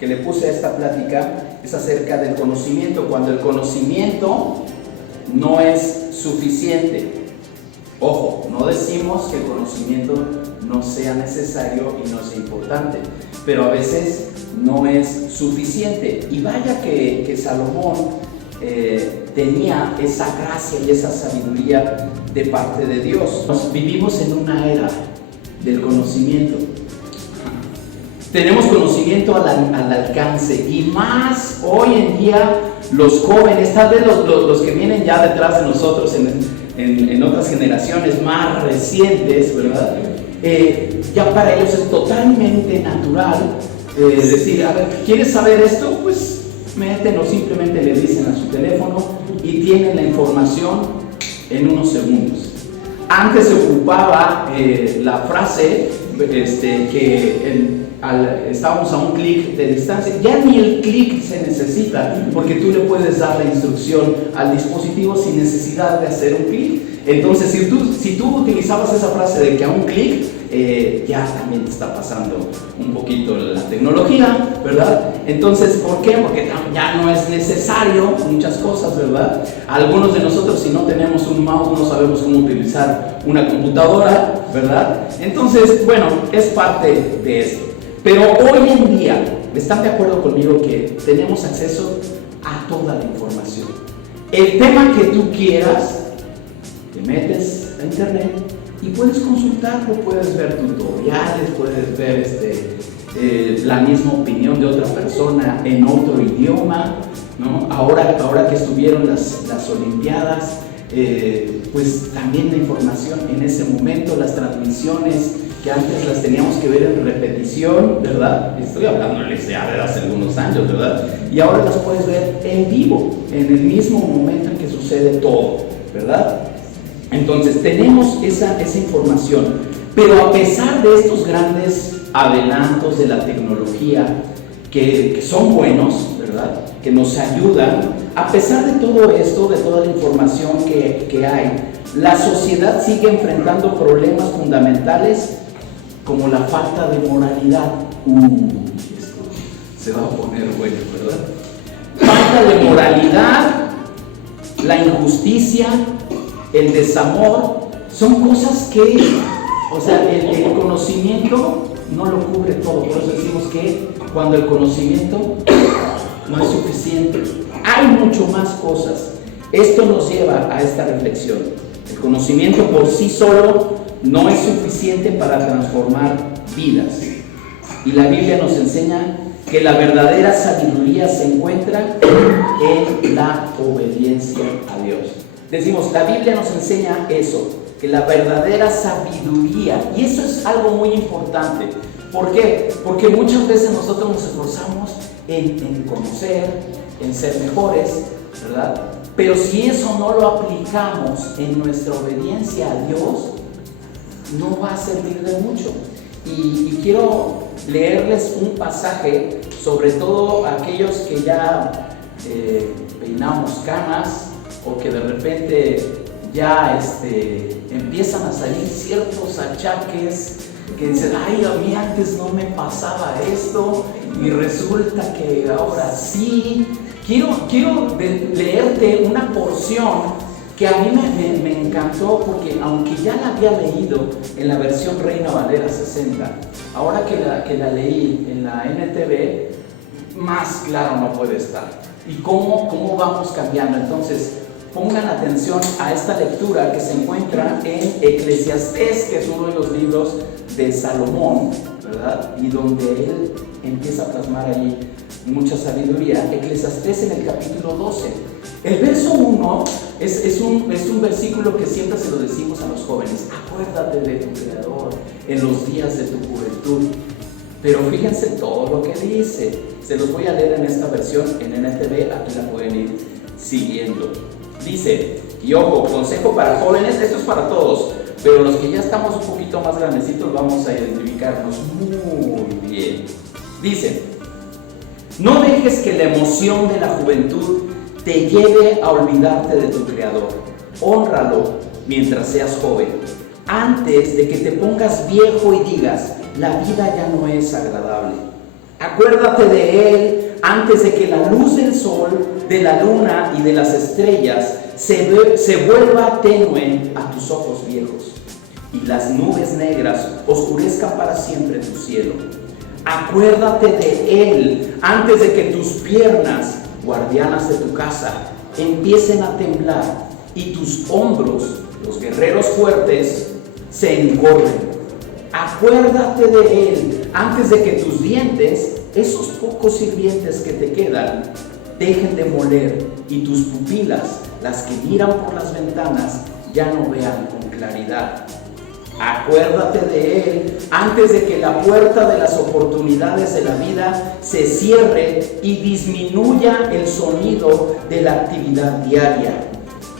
que le puse a esta plática es acerca del conocimiento, cuando el conocimiento no es suficiente. Ojo, no decimos que el conocimiento no sea necesario y no sea importante, pero a veces no es suficiente. Y vaya que Salomón tenía esa gracia y esa sabiduría de parte de Dios. Vivimos en una era del conocimiento. Tenemos conocimiento al alcance, y más hoy en día los jóvenes, tal vez los que vienen ya detrás de nosotros en otras generaciones más recientes, ¿verdad? Ya para ellos es totalmente natural decir, a ver, ¿quieres saber esto? Pues meten o simplemente le dicen a su teléfono y tienen la información en unos segundos. Antes se ocupaba la frase que estábamos a un clic de distancia. Ya ni el clic se necesita, porque tú le puedes dar la instrucción al dispositivo sin necesidad de hacer un clic. Entonces, si tú utilizabas esa frase de que a un clic, ya también te está pasando un poquito la tecnología, ¿verdad? Entonces, ¿por qué? Porque ya no es necesario muchas cosas, ¿verdad? Algunos de nosotros, si no tenemos un mouse, no sabemos cómo utilizar una computadora, ¿verdad? Entonces, bueno, es parte de esto. Pero hoy en día, ¿están de acuerdo conmigo que tenemos acceso a toda la información? El tema que tú quieras, te metes a internet y puedes consultarlo, puedes ver tutoriales, puedes ver la misma opinión de otra persona en otro idioma, ¿no? Ahora que estuvieron las Olimpiadas, pues también la información en ese momento, las transmisiones que antes las teníamos que ver en repetición, ¿verdad? Estoy hablándoles ya de hace algunos años, ¿verdad? Y ahora las puedes ver en vivo, en el mismo momento en que sucede todo, ¿verdad? Entonces tenemos esa información, pero a pesar de estos grandes adelantos de la tecnología, que son buenos, ¿verdad? Que nos ayudan, a pesar de todo esto, de toda la información que hay, la sociedad sigue enfrentando problemas fundamentales como la falta de moralidad. Esto se va a poner bueno, ¿verdad? Falta de moralidad, la injusticia, el desamor, son cosas que, o sea, el conocimiento no lo cubre todo. Por eso decimos que cuando el conocimiento no es suficiente, hay mucho más cosas. Esto nos lleva a esta reflexión. El conocimiento por sí solo no es suficiente para transformar vidas. Y la Biblia nos enseña que la verdadera sabiduría se encuentra en la obediencia a Dios. Decimos, la Biblia nos enseña eso, que la verdadera sabiduría, y eso es algo muy importante. ¿Por qué? Porque muchas veces nosotros nos esforzamos en conocer, en ser mejores, ¿verdad? Pero si eso no lo aplicamos en nuestra obediencia a Dios, no va a servir de mucho. Y quiero leerles un pasaje, sobre todo aquellos que ya peinamos canas, o que de repente ya empiezan a salir ciertos achaques que dicen, ay, a mí antes no me pasaba esto y resulta que ahora sí. Quiero leerte una porción que a mí me encantó, porque aunque ya la había leído en la versión Reina Valera 60, ahora que la leí en la NTV, más claro no puede estar. ¿Y cómo vamos cambiando? Entonces, pongan atención a esta lectura que se encuentra en Eclesiastés, que es uno de los libros de Salomón, ¿verdad? Y donde él empieza a plasmar ahí mucha sabiduría. Eclesiastés en el capítulo 12. El verso 1 es un versículo que siempre se lo decimos a los jóvenes. Acuérdate de tu Creador en los días de tu juventud. Pero fíjense todo lo que dice. Se los voy a leer en esta versión en NTV, aquí la pueden ir siguiendo. Dice, y ojo, consejo para jóvenes, esto es para todos, pero los que ya estamos un poquito más grandecitos vamos a identificarnos muy bien. Dice, no dejes que la emoción de la juventud te lleve a olvidarte de tu Creador. Hónralo mientras seas joven, antes de que te pongas viejo y digas, la vida ya no es agradable. Acuérdate de Él antes de que la luz del sol, de la luna y de las estrellas se vuelva tenue a tus ojos viejos y las nubes negras oscurezcan para siempre tu cielo. Acuérdate de Él antes de que tus piernas, guardianas de tu casa, empiecen a temblar y tus hombros, los guerreros fuertes, se encorren. Acuérdate de Él antes de que tus dientes, esos pocos sirvientes que te quedan, dejen de moler y tus pupilas, las que miran por las ventanas, ya no vean con claridad. Acuérdate de Él antes de que la puerta de las oportunidades de la vida se cierre y disminuya el sonido de la actividad diaria.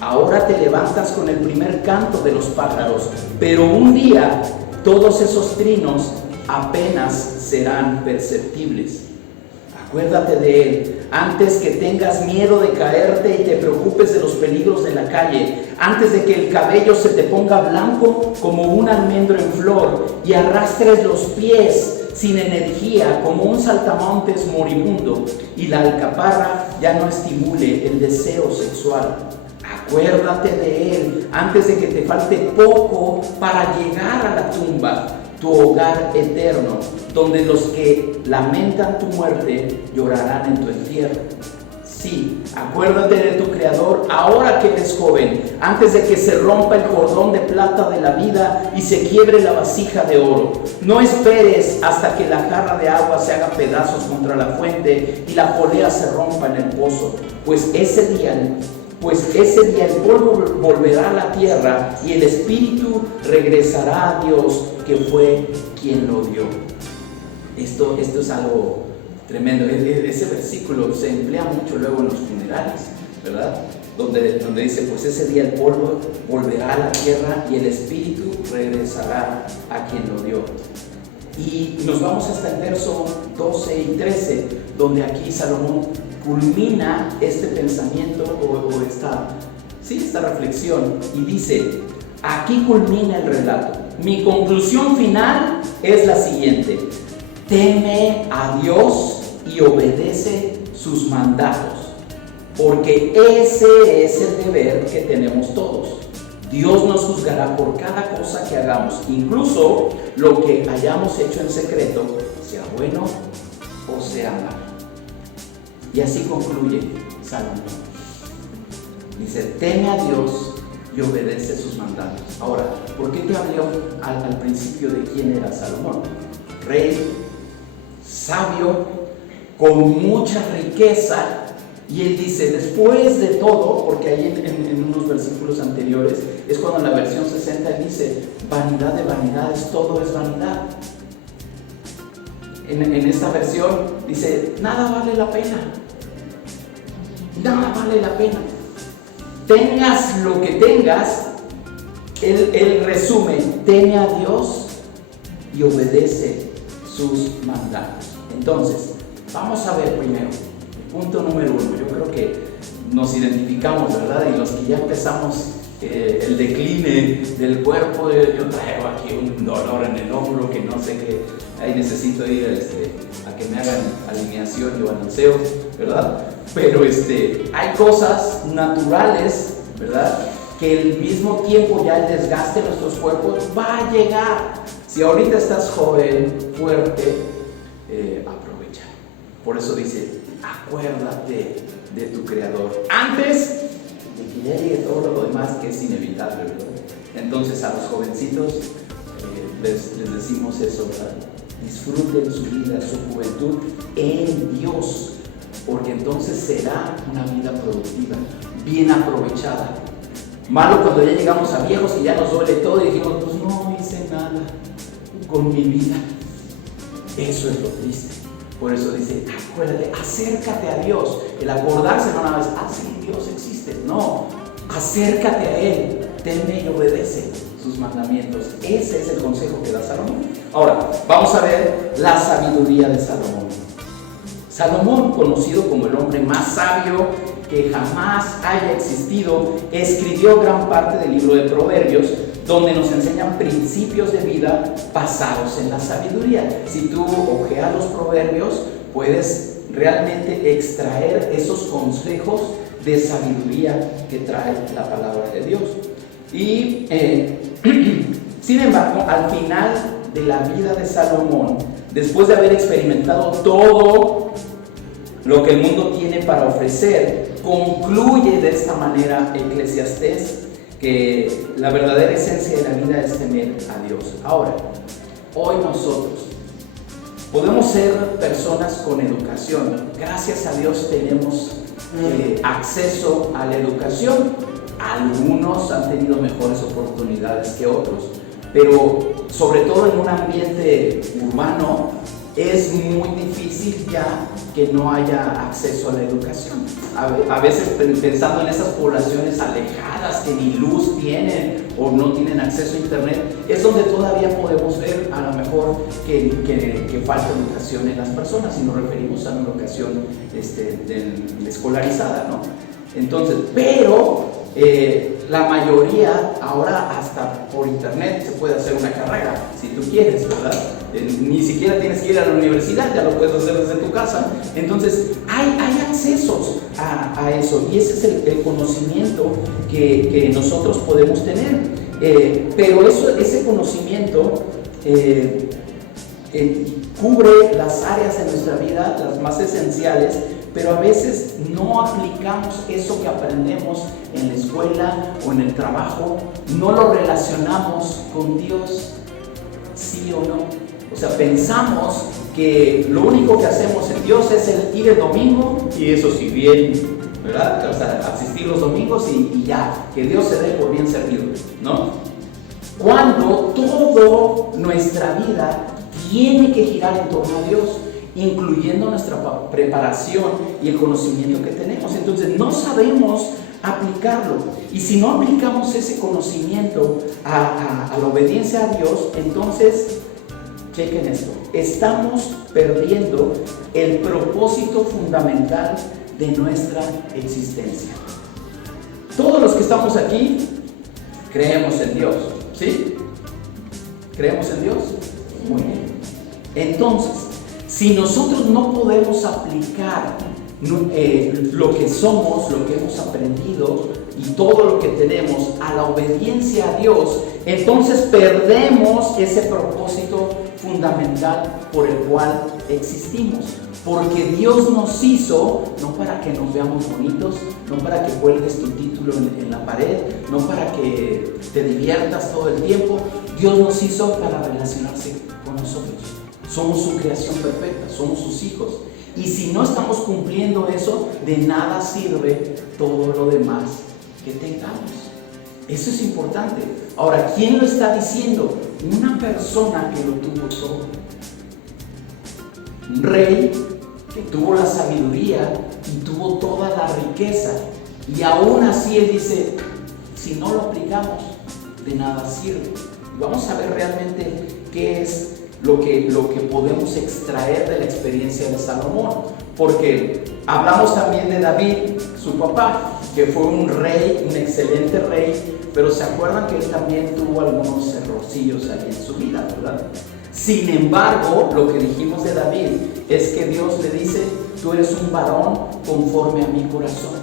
Ahora te levantas con el primer canto de los pájaros, pero un día todos esos trinos apenas serán perceptibles. Acuérdate de Él antes que tengas miedo de caerte y te preocupes de los peligros de la calle, antes de que el cabello se te ponga blanco como un almendro en flor y arrastres los pies sin energía como un saltamontes moribundo y la alcaparra ya no estimule el deseo sexual. Acuérdate de Él antes de que te falte poco para llegar a la tumba, tu hogar eterno, donde los que lamentan tu muerte llorarán en tu entierro. Sí, acuérdate de tu Creador ahora que eres joven, antes de que se rompa el cordón de plata de la vida y se quiebre la vasija de oro. No esperes hasta que la jarra de agua se haga pedazos contra la fuente y la polea se rompa en el pozo, pues ese día el polvo volverá a la tierra y el espíritu regresará a Dios, que fue quien lo dio. Esto es algo tremendo. Ese versículo se emplea mucho luego en los funerales, ¿verdad? Donde dice, pues ese día el polvo volverá a la tierra y el espíritu regresará a quien lo dio. Y nos vamos hasta el verso 12 y 13, donde aquí Salomón culmina este pensamiento o esta reflexión y dice, aquí culmina el relato. Mi conclusión final es la siguiente: teme a Dios y obedece sus mandatos, porque ese es el deber que tenemos todos. Dios nos juzgará por cada cosa que hagamos, incluso lo que hayamos hecho en secreto, sea bueno o sea malo. Y así concluye Salomón. Dice, teme a Dios y obedece sus mandatos. Ahora, ¿por qué te hablé al principio de quién era Salomón? Rey, sabio, con mucha riqueza. Y él dice, después de todo, porque ahí en unos versículos anteriores, es cuando en la versión 60 él dice, vanidad de vanidades, todo es vanidad. En esta versión dice, nada vale la pena. Nada vale la pena. Tengas lo que tengas, él resume, teme a Dios y obedece sus mandatos. Entonces, vamos a ver primero, punto número 1. Yo creo que nos identificamos, ¿verdad? Y los que ya empezamos el decline del cuerpo, yo traigo aquí un dolor en el hombro que no sé qué, ahí necesito ir a que me hagan alineación y balanceo, ¿verdad? Pero hay cosas naturales, ¿verdad? Que al mismo tiempo ya el desgaste de nuestros cuerpos va a llegar. Si ahorita estás joven, fuerte, aprovecha. Por eso dice, acuérdate de tu Creador antes de que ya llegue todo lo demás que es inevitable, ¿verdad? Entonces a los jovencitos les decimos eso, ¿verdad? Disfruten su vida, su juventud en Dios, porque entonces será una vida productiva, bien aprovechada. Malo cuando ya llegamos a viejos y ya nos duele todo y dijimos, pues no hice nada con mi vida. Eso es lo triste. Por eso dice, acuérdate, acércate a Dios. El acordarse no nada más, sí, Dios existe. No, acércate a Él, teme y obedece sus mandamientos. Ese es el consejo que da Salomón. Ahora, vamos a ver la sabiduría de Salomón. Salomón, conocido como el hombre más sabio que jamás haya existido, escribió gran parte del libro de Proverbios, donde nos enseñan principios de vida basados en la sabiduría. Si tú ojeas los proverbios, puedes realmente extraer esos consejos de sabiduría que trae la palabra de Dios. Y sin embargo, al final de la vida de Salomón, después de haber experimentado todo lo que el mundo tiene para ofrecer, concluye de esta manera Eclesiastés que la verdadera esencia de la vida es temer a Dios. Ahora, hoy nosotros podemos ser personas con educación. Gracias a Dios tenemos acceso a la educación. Algunos han tenido mejores oportunidades que otros, pero sobre todo en un ambiente urbano es muy difícil ya que no haya acceso a la educación. A veces pensando en esas poblaciones alejadas que ni luz tienen o no tienen acceso a internet, es donde todavía podemos ver a lo mejor que falta educación en las personas, y nos referimos a una educación escolarizada, ¿no? Entonces, pero la mayoría ahora hasta por internet se puede hacer una carrera si tú quieres, ¿verdad? Ni siquiera tienes que ir a la universidad, ya lo puedes hacer desde tu casa. Entonces hay accesos a eso, y ese es el conocimiento que nosotros podemos tener, pero ese conocimiento cubre las áreas de nuestra vida, las más esenciales, pero a veces no aplicamos eso que aprendemos en la escuela o en el trabajo, no lo relacionamos con Dios, sí o no. O sea, pensamos que lo único que hacemos en Dios es el ir el domingo, y eso sí, bien, ¿verdad? O sea, asistir los domingos y ya, que Dios se dé por bien servido, ¿no? Cuando toda nuestra vida tiene que girar en torno a Dios, incluyendo nuestra preparación y el conocimiento que tenemos. Entonces no sabemos aplicarlo, y si no aplicamos ese conocimiento a la obediencia a Dios, entonces chequen esto, estamos perdiendo el propósito fundamental de nuestra existencia. Todos los que estamos aquí creemos en Dios, ¿sí? ¿Creemos en Dios? Muy bien. Entonces, si nosotros no podemos aplicar lo que somos, lo que hemos aprendido y todo lo que tenemos a la obediencia a Dios, entonces perdemos ese propósito fundamental por el cual existimos. Porque Dios nos hizo no para que nos veamos bonitos, no para que cuelgues tu título en la pared, no para que te diviertas todo el tiempo. Dios nos hizo para relacionarse con nosotros. Somos su creación perfecta, somos sus hijos. Y si no estamos cumpliendo eso, de nada sirve todo lo demás que tengamos. Eso es importante. Ahora, ¿quién lo está diciendo? Una persona que lo tuvo todo. Un rey que tuvo la sabiduría y tuvo toda la riqueza. Y aún así él dice, si no lo aplicamos, de nada sirve. Vamos a ver realmente qué es lo que podemos extraer de la experiencia de Salomón, porque hablamos también de David, su papá, que fue un rey, un excelente rey, pero se acuerdan que él también tuvo algunos errorcillos ahí en su vida, ¿verdad? Sin embargo, lo que dijimos de David es que Dios le dice, tú eres un varón conforme a mi corazón.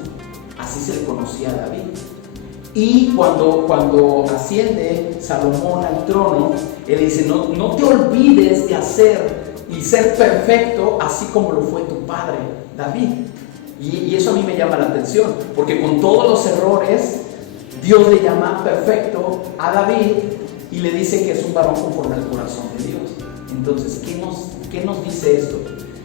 Así se le conocía a David. Y cuando asciende Salomón al trono, él dice, no te olvides de hacer y ser perfecto así como lo fue tu padre David. Y eso a mí me llama la atención, porque con todos los errores, Dios le llama perfecto a David y le dice que es un varón conforme al corazón de Dios. Entonces, ¿qué nos dice esto?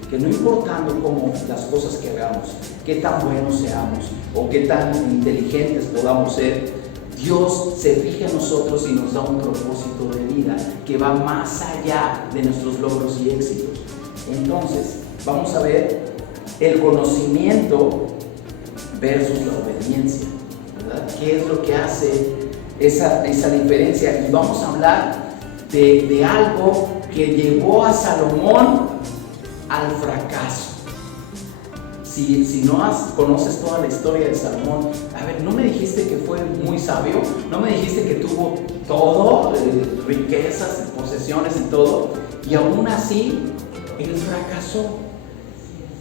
Que no importando cómo las cosas que hagamos, qué tan buenos seamos o qué tan inteligentes podamos ser, Dios se fija en nosotros y nos da un propósito de vida que va más allá de nuestros logros y éxitos. Entonces, vamos a ver el conocimiento versus la obediencia, ¿verdad? ¿Qué es lo que hace esa diferencia? Y vamos a hablar de algo que llevó a Salomón al fracaso. Si no conoces toda la historia de Salomón, a ver, ¿no me dijiste que fue muy sabio? ¿No me dijiste que tuvo todo, riquezas, posesiones y todo? Y aún así, él fracasó.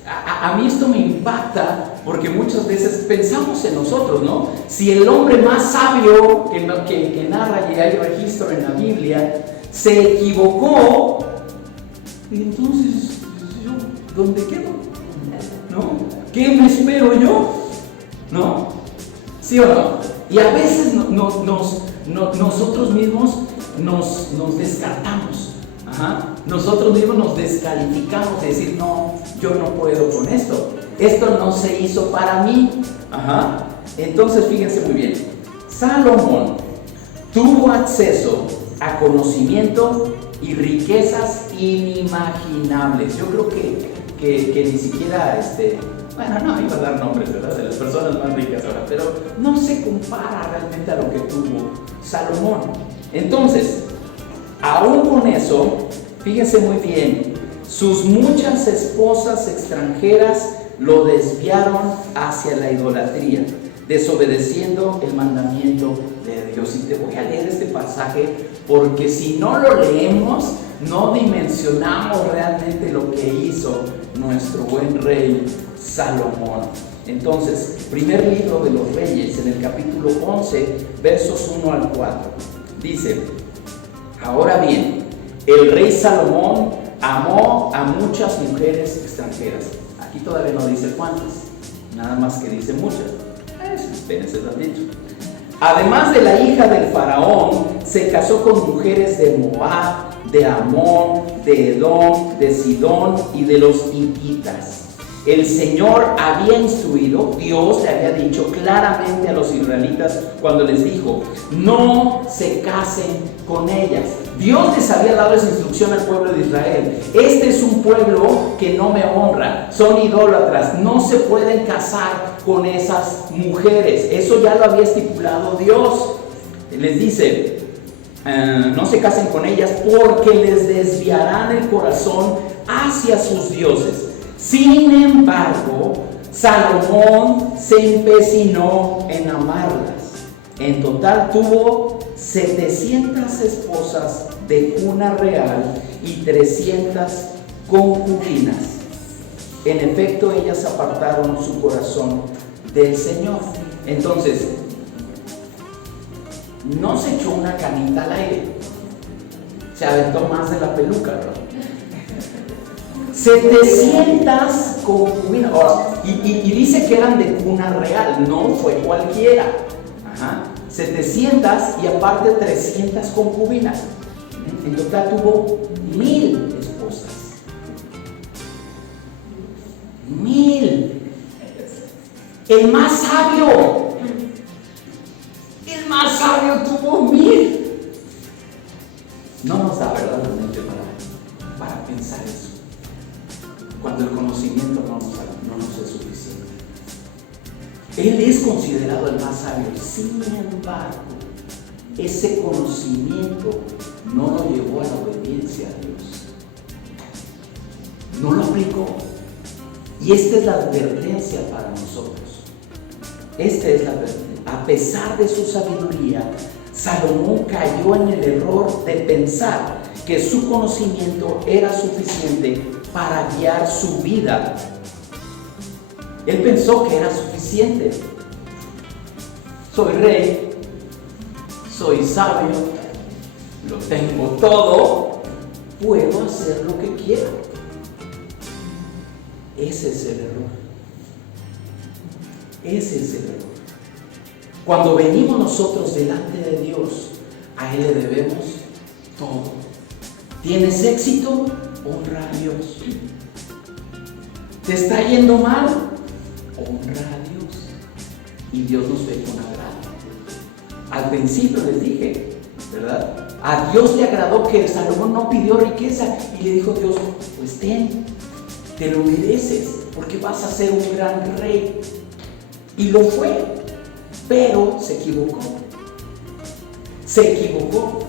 A mí esto me impacta porque muchas veces pensamos en nosotros, ¿no? Si el hombre más sabio que narra y hay registro en la Biblia se equivocó, entonces, ¿dónde quedo? ¿No? ¿Qué me espero yo? ¿No? ¿Sí o no? Y a veces nosotros mismos nos descartamos. Ajá. Nosotros mismos nos descalificamos de decir, no, yo no puedo con esto. Esto no se hizo para mí. Ajá. Entonces, fíjense muy bien. Salomón tuvo acceso a conocimiento y riquezas inimaginables. Yo creo que ni siquiera, bueno, no iba a dar nombres, ¿verdad?, de las personas más ricas ahora, pero no se compara realmente a lo que tuvo Salomón. Entonces, aún con eso, fíjense muy bien, sus muchas esposas extranjeras lo desviaron hacia la idolatría, desobedeciendo el mandamiento de Dios. Y te voy a leer este pasaje porque si no lo leemos, no dimensionamos realmente lo que hizo nuestro buen rey Salomón. Entonces, primer libro de los Reyes, en el capítulo 11, versos 1 al 4, dice: ahora bien, el rey Salomón amó a muchas mujeres extranjeras. Aquí todavía no dice cuántas, nada más que dice muchas. Espérense tantito. Además de la hija del faraón, se casó con mujeres de Moab, de Amón, de Edom, de Sidón y de los hititas. El Señor había instruido, Dios le había dicho claramente a los israelitas cuando les dijo: no se casen con ellas. Dios les había dado esa instrucción al pueblo de Israel. Este es un pueblo que no me honra, son idólatras, no se pueden casar con esas mujeres. Eso ya lo había estipulado Dios. Les dice: no se casen con ellas porque les desviarán el corazón hacia sus dioses. Sin embargo, Salomón se empecinó en amarlas. En total tuvo 700 esposas de cuna real y 300 concubinas. En efecto, ellas apartaron su corazón del Señor. Entonces, no se echó una canita al aire, se aventó más de la peluca, ¿no? 700 concubinas. Y dice que eran de cuna real, no fue cualquiera. Ajá. 700 y aparte 300 concubinas. En total tuvo 1000 esposas. 1000. El más sabio tuvo 1000. No nos da, ¿verdad?, la mente para pensar eso, cuando el conocimiento no nos es suficiente. Él es considerado el más sabio. Sin embargo, ese conocimiento no lo llevó a la obediencia a Dios. No lo aplicó. Y esta es la advertencia para nosotros. Esta es la advertencia. A pesar de su sabiduría, Salomón cayó en el error de pensar que su conocimiento era suficiente para guiar su vida. Él pensó que era suficiente. Soy rey, soy sabio, lo tengo todo, puedo hacer lo que quiera. Ese es el error. Ese es el error. Cuando venimos nosotros delante de Dios, a Él le debemos todo. ¿Tienes éxito? Honra a Dios. ¿Te está yendo mal? Honra a Dios. Y Dios nos ve con agrado. Al principio les dije, ¿verdad? A Dios le agradó que Salomón no pidió riqueza y le dijo Dios: pues ten, te lo mereces, porque vas a ser un gran rey. Y lo fue, pero se equivocó. Se equivocó.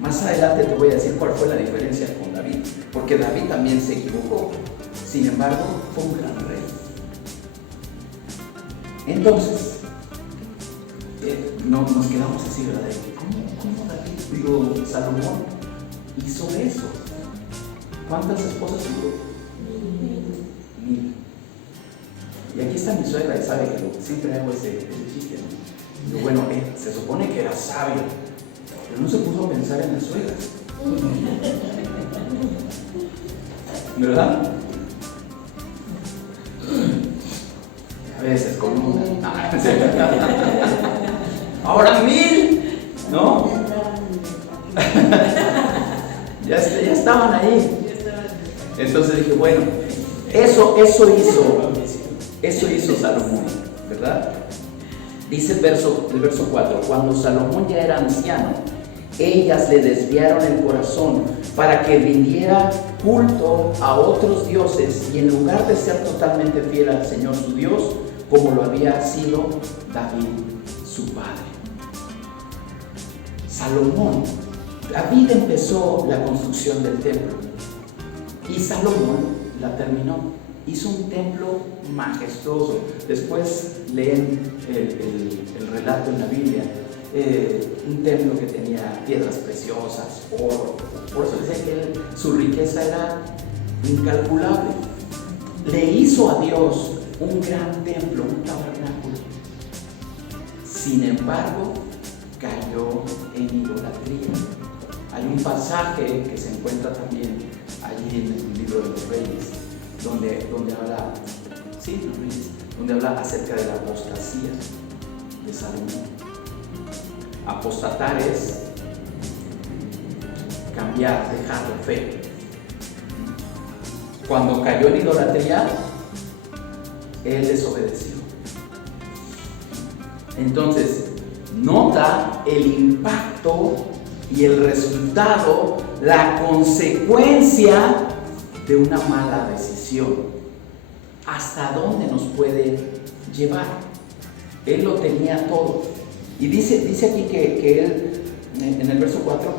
Más adelante te voy a decir cuál fue la diferencia con David, porque David también se equivocó. Sin embargo, fue un gran rey. Entonces, nos quedamos así, ¿verdad? ¿Cómo David, Salomón hizo eso? ¿Cuántas esposas tuvo? 1000. Y aquí está mi suegra y sabe que siempre hago ese chiste, ¿no? Digo, bueno, se supone que era sabio, pero no se puso a pensar en las suegras, ¿verdad? A veces con una. Ahora 1000, ¿no? ya estaban ahí. Entonces dije, bueno, eso hizo Salomón, ¿verdad? Dice el verso 4: cuando Salomón ya era anciano, ellas le desviaron el corazón para que rindiera culto a otros dioses, y en lugar de ser totalmente fiel al Señor su Dios, como lo había sido David su padre. David empezó la construcción del templo y Salomón la terminó. Hizo un templo majestuoso. Después leen el relato en la Biblia. Un templo que tenía piedras preciosas, oro. Por eso decía que su riqueza era incalculable. Le hizo a Dios un gran templo, un tabernáculo. Sin embargo, cayó en idolatría. Hay un pasaje que se encuentra también allí en el libro de los Reyes, donde habla acerca de la apostasía de Salomón. Apostatar es cambiar, dejar la fe. Cuando cayó en idolatría, él desobedeció. Entonces, nota el impacto y el resultado, la consecuencia de una mala decisión. ¿Hasta dónde nos puede llevar? Él lo tenía todo. Y dice aquí que él, en el verso 4,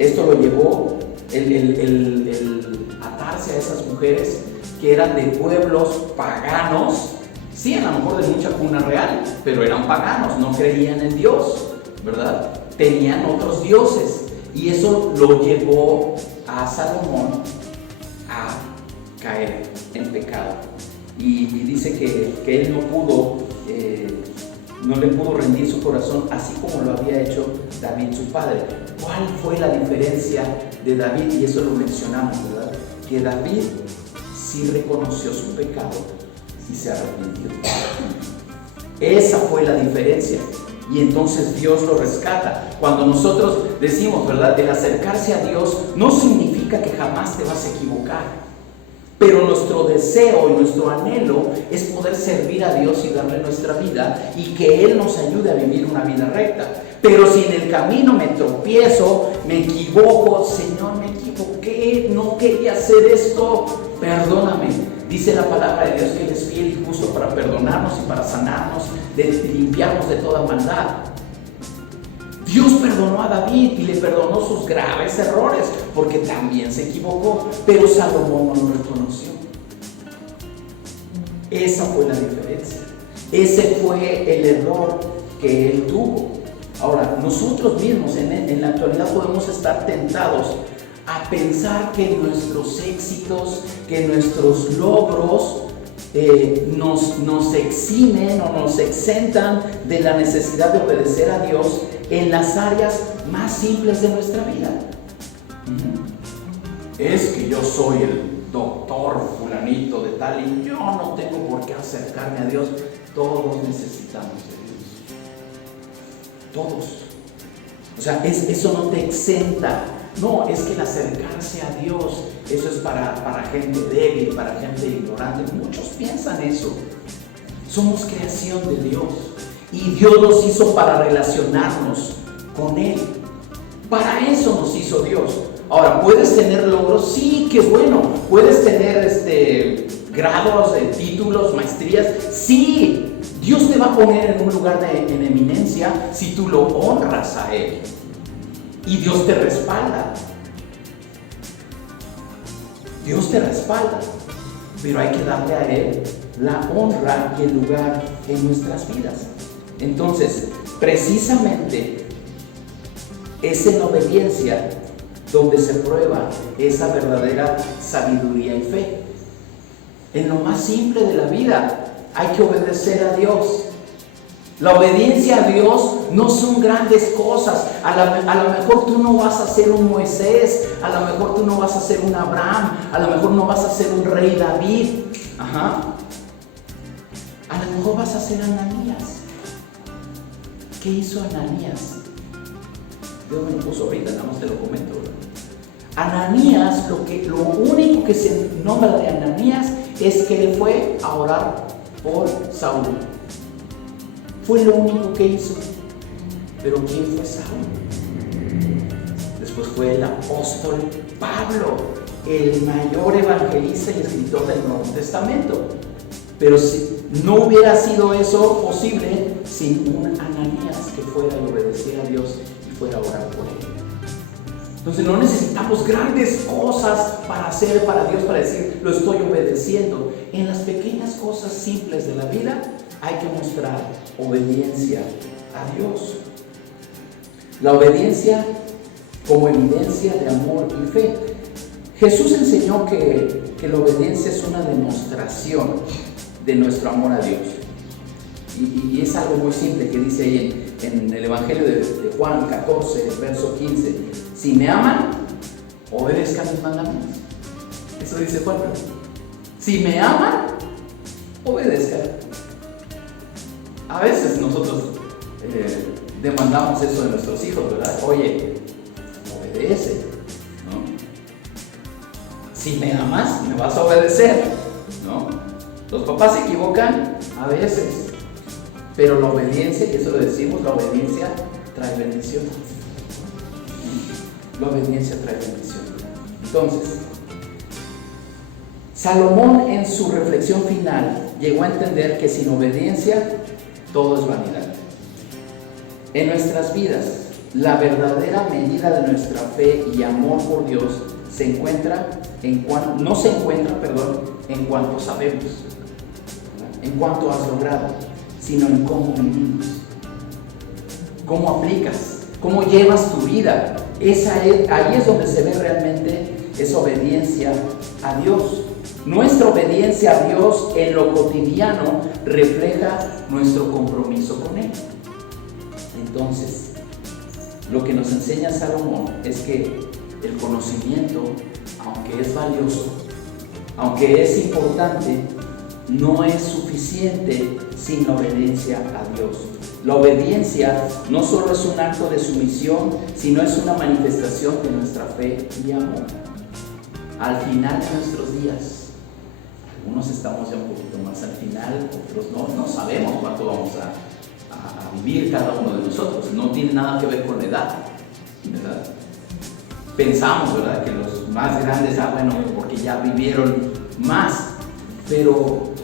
esto lo llevó, el atarse a esas mujeres que eran de pueblos paganos, sí, a lo mejor de mucha cuna real, pero eran paganos, no creían en Dios, ¿verdad? Tenían otros dioses, y eso lo llevó a Salomón a caer en pecado. Y dice que él no le pudo rendir su corazón así como lo había hecho David su padre. ¿Cuál fue la diferencia de David? Y eso lo mencionamos, ¿verdad? Que David sí reconoció su pecado y se arrepintió. Esa fue la diferencia. Y entonces Dios lo rescata. Cuando nosotros decimos, ¿verdad?, el acercarse a Dios no significa que jamás te vas a equivocar. Pero nuestro deseo y nuestro anhelo es poder servir a Dios y darle nuestra vida, y que Él nos ayude a vivir una vida recta. Pero si en el camino me tropiezo, me equivoco, Señor, me equivoqué, no quería hacer esto, perdóname. Dice la palabra de Dios que Él es fiel y justo para perdonarnos y para sanarnos, de limpiarnos de toda maldad. Dios perdonó a David y le perdonó sus graves errores, porque también se equivocó, pero Salomón no lo reconoció. Esa fue la diferencia. Ese fue el error que él tuvo. Ahora, nosotros mismos en la actualidad podemos estar tentados a pensar que nuestros éxitos, que nuestros logros nos eximen o nos exentan de la necesidad de obedecer a Dios en las áreas más simples de nuestra vida. Es que yo soy el doctor fulanito de tal y yo no tengo por qué acercarme a Dios. Todos necesitamos de Dios. Todos. O sea, eso no te exenta. No, es que el acercarse a Dios, eso es para gente débil, para gente ignorante. Muchos piensan eso. Somos creación de Dios. Y Dios nos hizo para relacionarnos con Él. Para eso nos hizo Dios. Ahora, ¿puedes tener logros? Sí, qué bueno. ¿Puedes tener grados, títulos, maestrías? Sí. Dios te va a poner en un lugar en eminencia si tú lo honras a Él. Y Dios te respalda. Dios te respalda. Pero hay que darle a Él la honra y el lugar en nuestras vidas. Entonces, precisamente es en obediencia donde se prueba esa verdadera sabiduría y fe. En lo más simple de la vida hay que obedecer a Dios. La obediencia a Dios no son grandes cosas. A lo mejor tú no vas a ser un Moisés, a lo mejor tú no vas a ser un Abraham, a lo mejor no vas a ser un rey David. A lo mejor vas a ser Ananías. ¿Qué hizo Ananías? Dios me lo puso ahorita, nada más te lo comento. Ananías, lo único que se nombra de Ananías es que él fue a orar por Saulo. Fue lo único que hizo. Pero ¿quién fue Saulo? Después fue el apóstol Pablo, el mayor evangelista y escritor del Nuevo Testamento. Pero si no hubiera sido eso posible sin un Ananías que fuera y obedeciera a Dios y fuera a orar por él. Entonces no necesitamos grandes cosas para hacer para Dios, para decir, lo estoy obedeciendo. En las pequeñas cosas simples de la vida hay que mostrar obediencia a Dios. La obediencia como evidencia de amor y fe. Jesús enseñó que la obediencia es una demostración de nuestro amor a Dios. Y es algo muy simple que dice ahí en el Evangelio de Juan 14, verso 15. Si me aman, obedezcan mis mandamientos. Eso dice Juan. Si me aman, obedezcan. A veces nosotros demandamos eso de nuestros hijos, ¿verdad? Oye, obedece, ¿no? Si me amas, me vas a obedecer, ¿no? Los papás se equivocan a veces, pero la obediencia, y eso lo decimos, la obediencia trae bendición. La obediencia trae bendición. Entonces, Salomón en su reflexión final llegó a entender que sin obediencia todo es vanidad. En nuestras vidas, la verdadera medida de nuestra fe y amor por Dios no se encuentra en cuanto sabemos, en cuanto has logrado, sino en cómo vivimos, cómo aplicas, cómo llevas tu vida. Ahí es donde se ve realmente esa obediencia a Dios. Nuestra obediencia a Dios en lo cotidiano refleja nuestro compromiso con Él. Entonces, lo que nos enseña Salomón es que el conocimiento, aunque es valioso, aunque es importante, no es suficiente sin la obediencia a Dios. La obediencia no solo es un acto de sumisión, sino es una manifestación de nuestra fe y amor. Al final de nuestros días, algunos estamos ya un poquito más al final, otros no sabemos cuánto vamos a vivir cada uno de nosotros. No tiene nada que ver con la edad, ¿verdad? Pensamos, ¿verdad?, que los más grandes, porque ya vivieron más, pero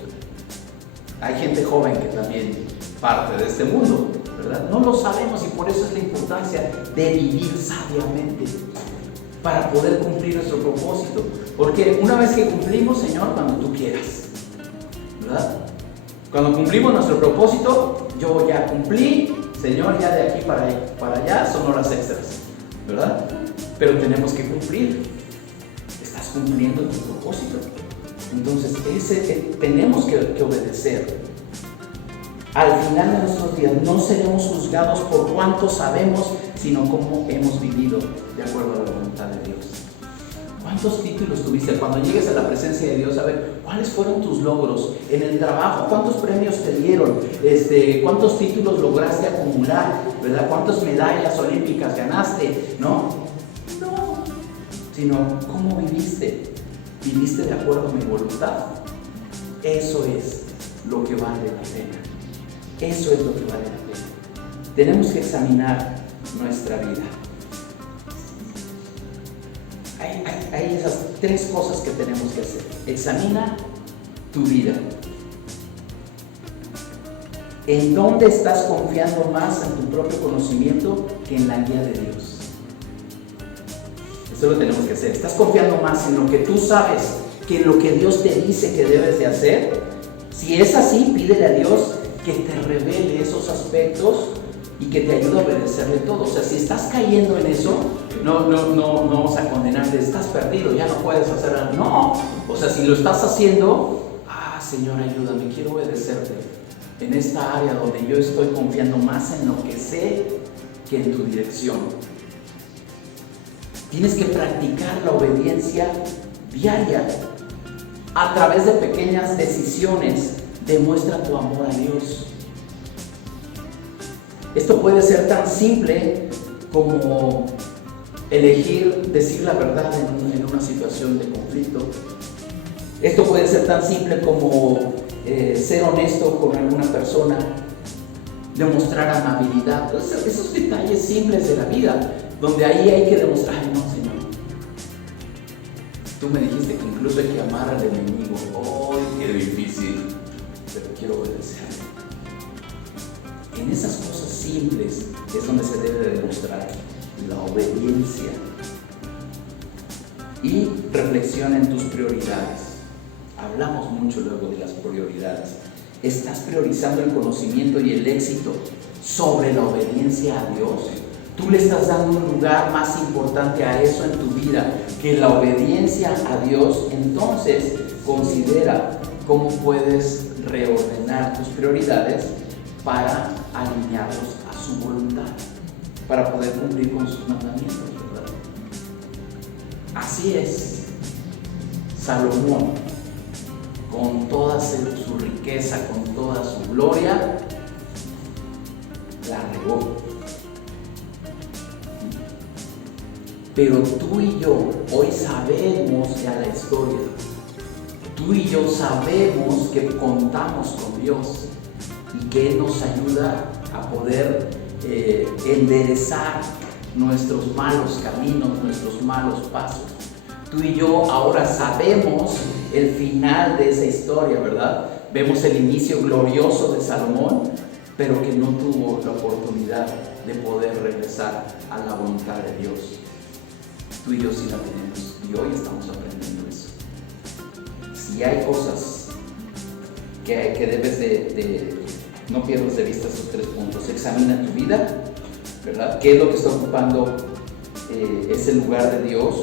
hay gente joven que también parte de este mundo, ¿verdad? No lo sabemos, y por eso es la importancia de vivir sabiamente para poder cumplir nuestro propósito. Porque una vez que cumplimos, Señor, cuando tú quieras, ¿verdad? Cuando cumplimos nuestro propósito, yo ya cumplí, Señor, ya de aquí para allá son horas extras, ¿verdad? Pero tenemos que cumplir. ¿Estás cumpliendo tu propósito? Entonces, tenemos que obedecer. Al final de nuestros días no seremos juzgados por cuánto sabemos, sino cómo hemos vivido de acuerdo a la voluntad de Dios. ¿Cuántos títulos tuviste? Cuando llegues a la presencia de Dios, a ver, ¿cuáles fueron tus logros en el trabajo? ¿Cuántos premios te dieron? ¿Cuántos títulos lograste acumular? ¿Verdad? ¿Cuántas medallas olímpicas ganaste? No, sino cómo viviste. ¿Viviste de acuerdo a mi voluntad? Eso es lo que vale la pena. Eso es lo que vale la pena. Tenemos que examinar nuestra vida. Hay esas tres cosas que tenemos que hacer. Examina tu vida. ¿En dónde estás confiando más en tu propio conocimiento que en la guía de Dios? Eso lo tenemos que hacer. ¿Estás confiando más en lo que tú sabes que en lo que Dios te dice que debes de hacer? Si es así, pídele a Dios que te revele esos aspectos y que te ayude a obedecerle todo. O sea, si estás cayendo en eso, no vamos a condenarte, estás perdido, ya no puedes hacer nada. No, o sea, si lo estás haciendo, Señor, ayúdame, quiero obedecerte en esta área donde yo estoy confiando más en lo que sé que en tu dirección. Tienes que practicar la obediencia diaria. A través de pequeñas decisiones, demuestra tu amor a Dios. Esto puede ser tan simple como elegir decir la verdad en una situación de conflicto. Esto puede ser tan simple como ser honesto con alguna persona, demostrar amabilidad. Esos detalles simples de la vida, donde ahí hay que demostrar, ay no, Señor, tú me dijiste que incluso hay que amar al enemigo. ¡Ay, qué difícil! Pero quiero obedecer. En esas cosas simples es donde se debe demostrar la obediencia. Y reflexiona en tus prioridades. Hablamos mucho luego de las prioridades. ¿Estás priorizando el conocimiento y el éxito sobre la obediencia a Dios? Tú le estás dando un lugar más importante a eso en tu vida que la obediencia a Dios. Entonces, considera cómo puedes reordenar tus prioridades para alinearlos a su voluntad, para poder cumplir con sus mandamientos, ¿verdad? Así es, Salomón, con toda su riqueza, con toda su gloria, la regó. Pero tú y yo hoy sabemos ya la historia. Tú y yo sabemos que contamos con Dios y que Él nos ayuda a poder enderezar nuestros malos caminos, nuestros malos pasos. Tú y yo ahora sabemos el final de esa historia, ¿verdad? Vemos el inicio glorioso de Salomón, pero que no tuvo la oportunidad de poder regresar a la voluntad de Dios. Tú y yo sí la tenemos y hoy estamos aprendiendo eso. Si hay cosas que debes no pierdas de vista esos 3 puntos. Examina tu vida, ¿verdad? ¿Qué es lo que está ocupando ese lugar de Dios?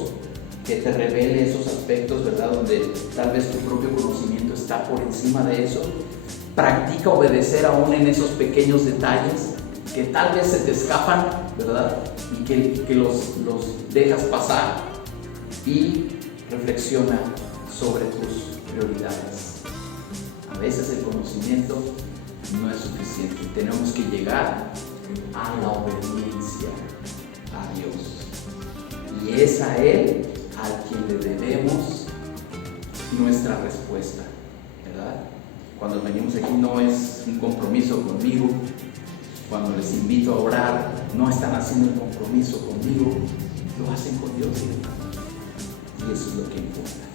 Que te revele esos aspectos, ¿verdad? Donde tal vez tu propio conocimiento está por encima de eso. Practica obedecer aún en esos pequeños detalles que tal vez se te escapan, ¿verdad? Y que los dejas pasar. Y reflexiona sobre tus prioridades. A veces el conocimiento no es suficiente. Tenemos que llegar a la obediencia a Dios. Y es a Él a quien le debemos nuestra respuesta, ¿verdad? Cuando venimos aquí no es un compromiso conmigo. Cuando les invito a orar, no están haciendo el compromiso conmigo, lo hacen con Dios. Y eso es lo que importa.